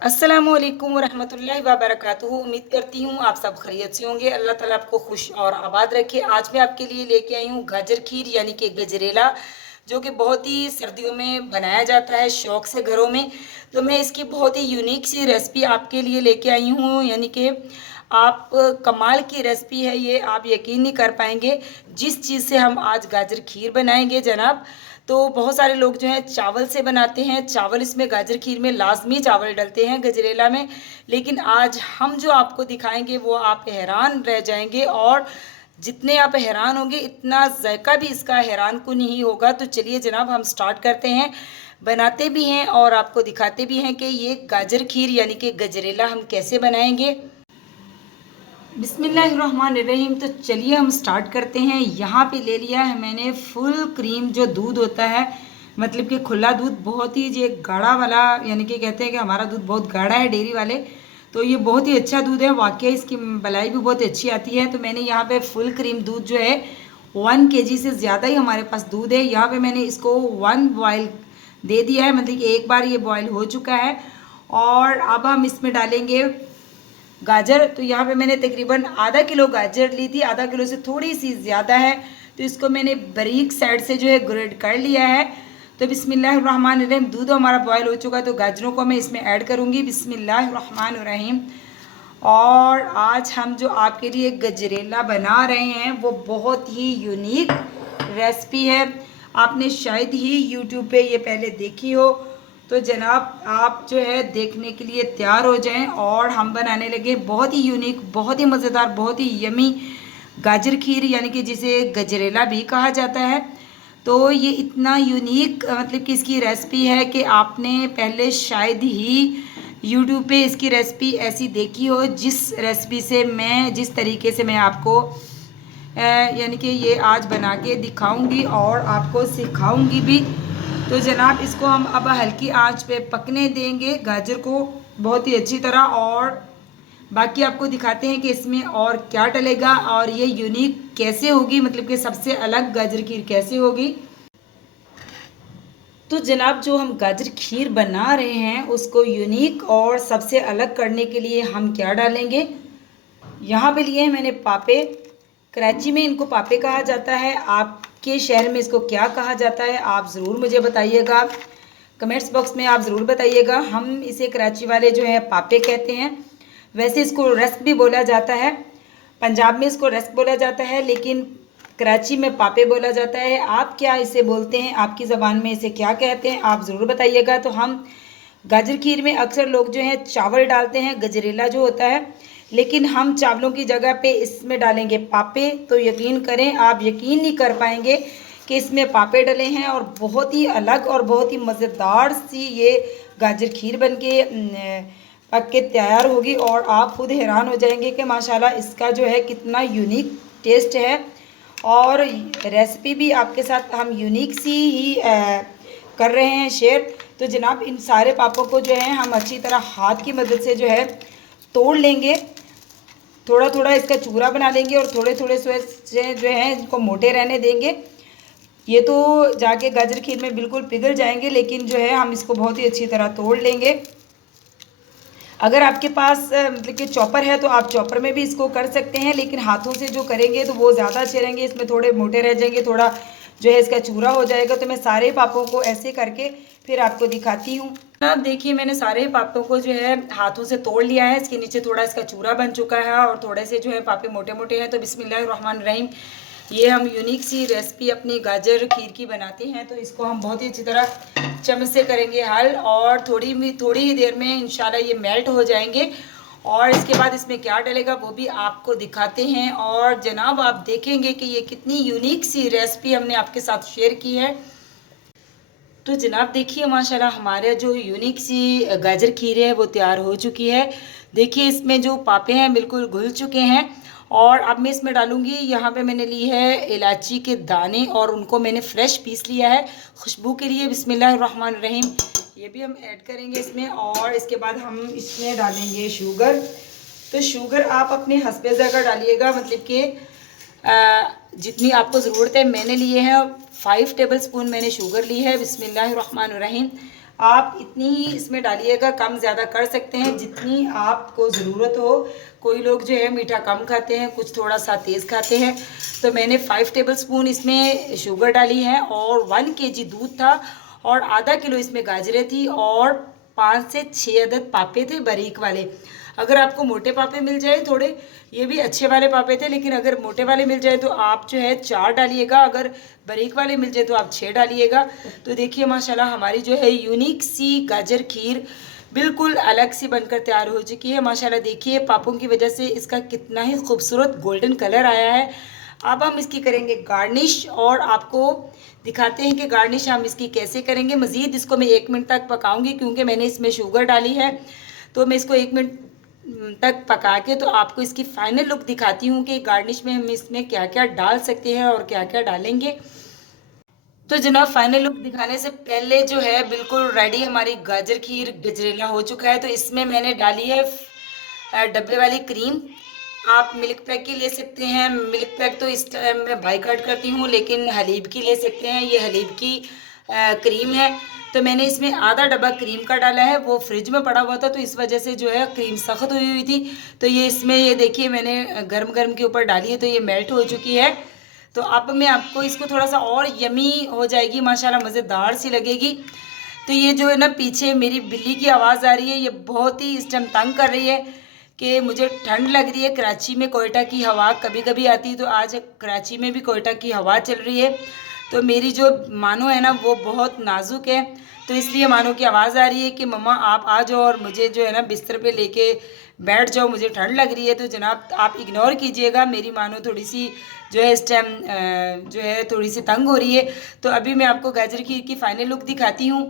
अस्सलामुअलैकुम वरहमतुल्लाहि वबरकातुहू। उम्मीद करती हूँ आप सब खैरियत से होंगे। अल्लाह ताला आपको खुश और आबाद रखे। आज मैं आपके लिए लेके आई हूँ गाजर खीर यानी कि गजरेला, जो कि बहुत ही सर्दियों में बनाया जाता है शौक़ से घरों में। तो मैं इसकी बहुत ही यूनिक सी रेसिपी आपके लिए लेके आई हूँ, यानी कि आप कमाल की रेसिपी है ये, आप यकीन नहीं कर पाएंगे जिस चीज़ से हम आज गाजर खीर बनाएंगे जनाब। तो बहुत सारे लोग जो हैं चावल से बनाते हैं, चावल इसमें गाजर खीर में लाजमी चावल डलते हैं गजरेला में, लेकिन आज हम जो आपको दिखाएंगे वो आप हैरान रह जाएंगे, और जितने आप हैरान होंगे इतना जायका भी इसका हैरान को नहीं होगा। तो चलिए जनाब हम स्टार्ट करते हैं। बनाते भी हैं और आपको दिखाते भी हैं कि ये गाजर खीर यानी कि गजरेला हम कैसे बनाएंगे। बिस्मिल्लाहिर्रहमानिर्रहीम। तो चलिए हम स्टार्ट करते हैं। यहाँ पे ले लिया है मैंने फुल क्रीम जो दूध होता है, मतलब कि खुला दूध, बहुत ही जो गाढ़ा वाला, यानी कि कहते हैं कि हमारा दूध बहुत गाढ़ा है डेयरी वाले, तो ये बहुत ही अच्छा दूध है, वाकई इसकी मलाई भी बहुत अच्छी आती है। तो मैंने यहाँ पे फुल क्रीम दूध जो है 1 kg से ज़्यादा ही हमारे पास दूध है। यहाँ पे मैंने इसको 1 बॉयल दे दिया है, मतलब कि एक बार ये बॉयल हो चुका है। और अब हम इसमें डालेंगे गाजर। तो यहाँ पे मैंने तकरीबन आधा किलो गाजर ली थी, आधा किलो से थोड़ी सी ज़्यादा है। तो इसको मैंने बारीक साइड से जो है ग्रेड कर लिया है। तो बिस्मिल्लाहिर्रहमानिर्रहीम, दूध हमारा बॉयल हो चुका है, तो गाजरों को मैं इसमें ऐड करूँगी। बिस्मिल्लाहिर्रहमानिर्रहीम। और आज हम जो आपके लिए गजरेला बना रहे हैं वो बहुत ही यूनिक रेसिपी है, आपने शायद ही यूट्यूब पे ये पहले देखी हो। तो जनाब आप जो है देखने के लिए तैयार हो जाएं और हम बनाने लगे बहुत ही यूनिक, बहुत ही मज़ेदार, बहुत ही यमी गाजर खीर, यानी कि जिसे गजरेला भी कहा जाता है। तो ये इतना यूनिक मतलब कि इसकी रेसिपी है कि आपने पहले शायद ही यूट्यूब पे इसकी रेसिपी ऐसी देखी हो जिस रेसिपी से मैं, जिस तरीके से मैं आपको यानी कि ये आज बना के दिखाऊंगी और आपको सिखाऊंगी भी। तो जनाब इसको हम अब हल्की आंच पे पकने देंगे गाजर को बहुत ही अच्छी तरह, और बाकी आपको दिखाते हैं कि इसमें और क्या डलेगा और ये यूनिक कैसे होगी, मतलब कि सबसे अलग गाजर खीर कैसे होगी। तो जनाब जो हम गाजर खीर बना रहे हैं उसको यूनिक और सबसे अलग करने के लिए हम क्या डालेंगे। यहाँ पे लिए हैं मैंने पापे। कराची में इनको पापे कहा जाता है, आपके शहर में इसको क्या कहा जाता है आप ज़रूर मुझे बताइएगा, कमेंट्स बॉक्स में आप ज़रूर बताइएगा। हम इसे कराची वाले जो है पापे कहते हैं। वैसे इसको रस्क भी बोला जाता है, पंजाब में इसको रस्क बोला जाता है, लेकिन कराची में पापे बोला जाता है। आप क्या इसे बोलते हैं, आपकी ज़बान में इसे क्या कहते हैं आप ज़रूर बताइएगा। तो हम गाजर खीर में अक्सर लोग जो है चावल डालते हैं, गजरेला जो होता है, लेकिन हम चावलों की जगह पे इसमें डालेंगे पापे। तो यकीन करें, आप यकीन नहीं कर पाएंगे कि इसमें पापे डले हैं, और बहुत ही अलग और बहुत ही मज़ेदार सी ये गाजर खीर बन के पक के तैयार होगी, और आप खुद हैरान हो जाएंगे कि माशाल्लाह इसका जो है कितना यूनिक टेस्ट है। और रेसिपी भी आपके साथ हम यूनिक सी ही कर रहे हैं शेयर। तो जनाब इन सारे पापों को जो है हम अच्छी तरह हाथ की मदद से जो है तोड़ लेंगे, थोड़ा थोड़ा इसका चूरा बना लेंगे, और थोड़े थोड़े से जो है इनको मोटे रहने देंगे। ये तो जाके गाजर खीर में बिल्कुल पिघल जाएंगे, लेकिन जो है हम इसको बहुत ही अच्छी तरह तोड़ लेंगे। अगर आपके पास मतलब कि चॉपर है तो आप चॉपर में भी इसको कर सकते हैं, लेकिन हाथों से जो करेंगे तो वो ज़्यादा अच्छे रहेंगे, इसमें थोड़े मोटे रह जाएंगे, थोड़ा जो है इसका चूरा हो जाएगा। तो मैं सारे पापों को ऐसे करके फिर आपको दिखाती हूँ। अब देखिए मैंने सारे पापों को जो है हाथों से तोड़ लिया है, इसके नीचे थोड़ा इसका चूरा बन चुका है और थोड़े से जो है पापे मोटे मोटे हैं। तो बिस्मिल्लाहिर्रहमानिर्रहीम, ये हम यूनिक सी रेसिपी अपनी गाजर खीर की बनाते हैं। तो इसको हम बहुत ही अच्छी तरह चम्मच से करेंगे हल, और थोड़ी ही देर में इंशाल्लाह ये मेल्ट हो जाएंगे। और इसके बाद इसमें क्या डलेगा वो भी आपको दिखाते हैं, और जनाब आप देखेंगे कि ये कितनी यूनिक सी रेसिपी हमने आपके साथ शेयर की है। तो जनाब देखिए माशाल्लाह हमारे जो यूनिक सी गाजर खीर है वो तैयार हो चुकी है। देखिए इसमें जो पापे हैं बिल्कुल घुल चुके हैं, और अब मैं इसमें डालूंगी, यहाँ पे मैंने ली है इलायची के दाने और उनको मैंने फ्रेश पीस लिया है खुशबू के लिए। बिस्मिल्लाहिर्रहमानिर्रहीम, ये भी हम ऐड करेंगे इसमें। और इसके बाद हम इसमें डालेंगे शुगर। तो शुगर आप अपने हस्बे ज़ायक़ा डालिएगा, मतलब कि जितनी आपको ज़रूरत है। मैंने लिए हैं 5 टेबल स्पून मैंने शुगर ली है। बिस्मिल्लाहिर्रहमानिर्रहीम, आप इतनी ही इसमें डालिएगा, कम ज़्यादा कर सकते हैं जितनी आपको ज़रूरत हो। कोई लोग जो है मीठा कम खाते हैं, कुछ थोड़ा सा तेज़ खाते हैं। तो मैंने 5 टेबलस्पून इसमें शुगर डाली है और 1 kg दूध था और आधा किलो इसमें गाजरें थी और 5 से 6 अदद पापे थे बारीक वाले। अगर आपको मोटे पापे मिल जाए थोड़े, ये भी अच्छे वाले पापे थे, लेकिन अगर मोटे वाले मिल जाए तो आप जो है 4 डालिएगा, अगर बारीक वाले मिल जाए तो आप 6 डालिएगा। तो देखिए माशाल्लाह हमारी जो है यूनिक सी गाजर खीर बिल्कुल अलग सी बनकर तैयार हो चुकी है। माशाल्लाह देखिए पापों की वजह से इसका कितना ही खूबसूरत गोल्डन कलर आया है। अब हम इसकी करेंगे गार्निश और आपको दिखाते हैं कि गार्निश हम इसकी कैसे करेंगे। मज़ीद इसको मैं 1 मिनट तक पकाऊंगी क्योंकि मैंने इसमें शुगर डाली है। तो मैं इसको 1 मिनट तक पका के तो आपको इसकी फाइनल लुक दिखाती हूँ कि गार्निश में हम इसमें क्या क्या डाल सकते हैं और क्या क्या डालेंगे। तो जनाब फाइनल लुक दिखाने से पहले जो है बिल्कुल रेडी हमारी गाजर खीर गजरेला हो चुका है। तो इसमें मैंने डाली है डब्बे वाली क्रीम। आप मिल्क पैक की ले सकते हैं, मिल्क पैक तो इस टाइम मैं बाइकआउट करती हूँ, लेकिन हलीब की ले सकते हैं। ये हलीब की क्रीम है। तो मैंने इसमें आधा डब्बा क्रीम का डाला है, वो फ्रिज में पड़ा हुआ था तो इस वजह से जो है क्रीम सख्त हुई हुई थी। तो ये इसमें ये देखिए मैंने गर्म गर्म के ऊपर डाली है तो ये मेल्ट हो चुकी है। तो अब मैं आपको इसको थोड़ा सा और यमी हो जाएगी, माशाल्लाह मज़ेदार सी लगेगी। तो ये जो है ना पीछे मेरी बिल्ली की आवाज़ आ रही है, ये बहुत ही इस टाइम तंग कर रही है कि मुझे ठंड लग रही है। कराची में कोयटा की हवा कभी कभी आती है, तो आज कराची में भी कोयटा की हवा चल रही है। तो मेरी जो मानो है ना वो बहुत नाजुक है, तो इसलिए मानो की आवाज़ आ रही है कि मम्मा आप आ जाओ और मुझे जो है ना बिस्तर पे लेके बैठ जाओ, मुझे ठंड लग रही है। तो जनाब आप इग्नोर कीजिएगा, मेरी मानो थोड़ी सी जो है इस टाइम जो है थोड़ी सी तंग हो रही है। तो अभी मैं आपको गाजर खीर की फाइनल लुक दिखाती हूँ।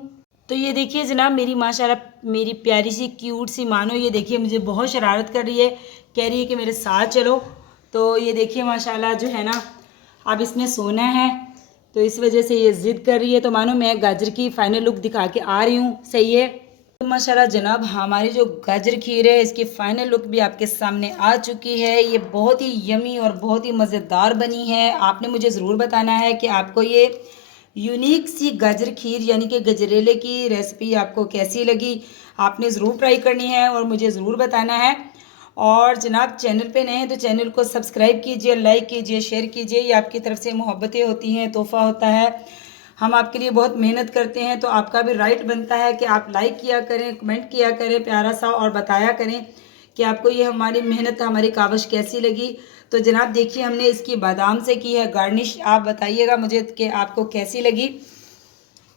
तो ये देखिए जनाब मेरी माशाल्लाह मेरी प्यारी सी क्यूट सी मानो, ये देखिए मुझे बहुत शरारत कर रही है, कह रही है कि मेरे साथ चलो। तो ये देखिए माशाल्लाह जो है ना अब इसने सोना है तो इस वजह से ये ज़िद कर रही है। तो मानो मैं गाजर की फ़ाइनल लुक दिखा के आ रही हूँ, सही है। तो माशाल्लाह जनाब हमारी जो गाजर खीर है इसकी फ़ाइनल लुक भी आपके सामने आ चुकी है। ये बहुत ही यमी और बहुत ही मज़ेदार बनी है। आपने मुझे ज़रूर बताना है कि आपको ये यूनिक सी गाजर खीर यानी कि गजरेले की रेसिपी आपको कैसी लगी। आपने ज़रूर ट्राई करनी है और मुझे ज़रूर बताना है। और जनाब चैनल पे नए हैं तो चैनल को सब्सक्राइब कीजिए, लाइक कीजिए, शेयर कीजिए। ये आपकी तरफ से मोहब्बतें होती हैं, तोहफ़ा होता है। हम आपके लिए बहुत मेहनत करते हैं तो आपका भी राइट बनता है कि आप लाइक किया करें, कमेंट किया करें प्यारा सा और बताया करें कि आपको ये हमारी मेहनत हमारी काविश कैसी लगी। तो जनाब देखिए हमने इसकी बादाम से की है गार्निश, आप बताइएगा मुझे कि आपको कैसी लगी।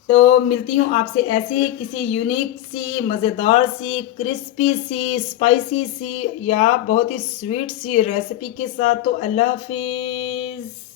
तो मिलती हूँ आपसे ऐसी ही किसी यूनिक सी मज़ेदार सी क्रिस्पी सी स्पाइसी सी या बहुत ही स्वीट सी रेसिपी के साथ। तो अल्लाह हाफिज़।